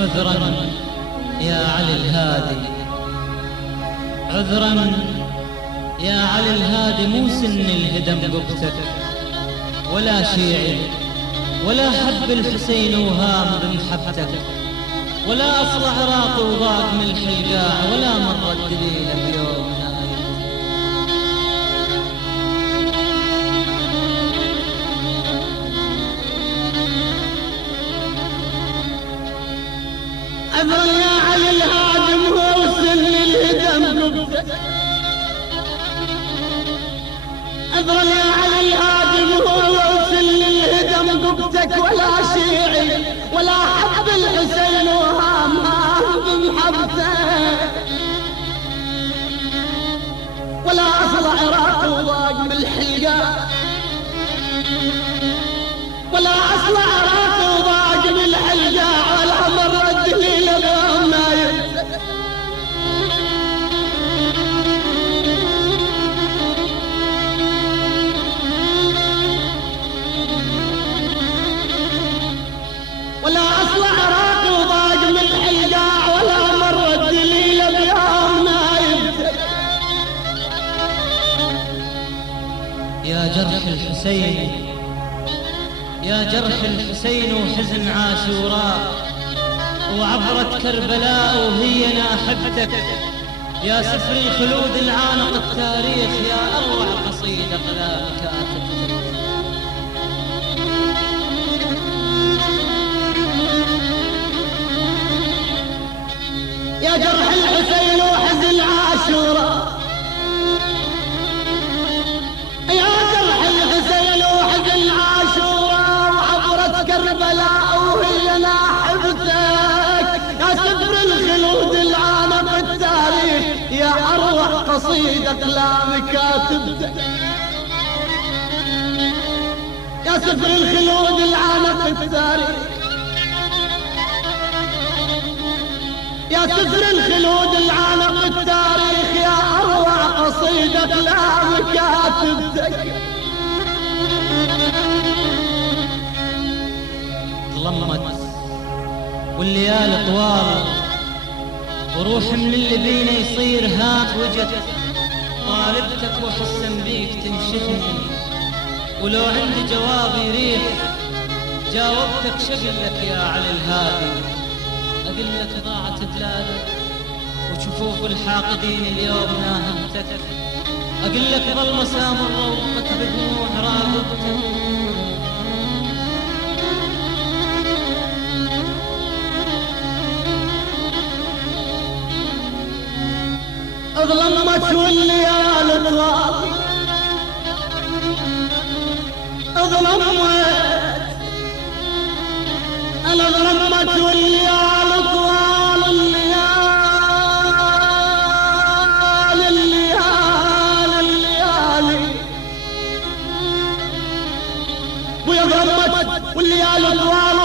عذرا يا علي الهادي، عذرا يا علي الهادي، مو سن الهدم قبتك ولا شيعي ولا حب الحسين وهام بمحبتك، ولا أصل عراقي وضاق من الحلقاع، ولا مرة دليلة بيوم نايم. عذرا يا علي الهادي، مو سن الهدم قبتك، عذرا يا علي الهادي، مو سن الهدم قبتك، ولا شيعي ولا حب الحسين وهام بمحبتك، ولا أصل عراقي وضاق من الحلقاء، ولا أصل عراقي وضاق من الحلقاء، ولا مرة دليلة بيوم نايم. ولا أصل عراقي وضاق من الحلقاء، ولا مرة دليلة بيوم نايم. يا جرح الحسين، يا جرح الحسين وحزن عاشوراء، وعبرة كربلاء وهي ناحبتك، يا سفر الخلود العانق التاريخ، يا أروع قصيدة قلام كاتبتك. يا جرح الحسين وحزن عاشوراء، يا جرح الحسين وحزن عاشوراء، وعبرة كربلاء وهي ناحبتك، يا سفر الخلود العانق التاريخ، يا أروع قصيدة أقلام كاتبتك، يا سفر الخلود العانق التاريخ، يا سفر الخلود العانق التاريخ، يا أروع قصيدة أقلام كاتبتك. ظلمت والليالي طوال، وروح من اللي بينا يصير هات وجت، طالبتك وحسن بيك تنشدني، ولو عندي جواب يريح جاوبتك. شقلك يا علي الهادي، أقلك ضاعت بلادك وشفوف الحاقدين اليوم ناهمتك، أقلك ظل مسام الروضة بدموع راقبتك. ظلمت والليالي طوال، ظلمت أنا ظلمت والليالي طوال، الليالي الليالي الليالي، ويا ظلمت والليالي طوال،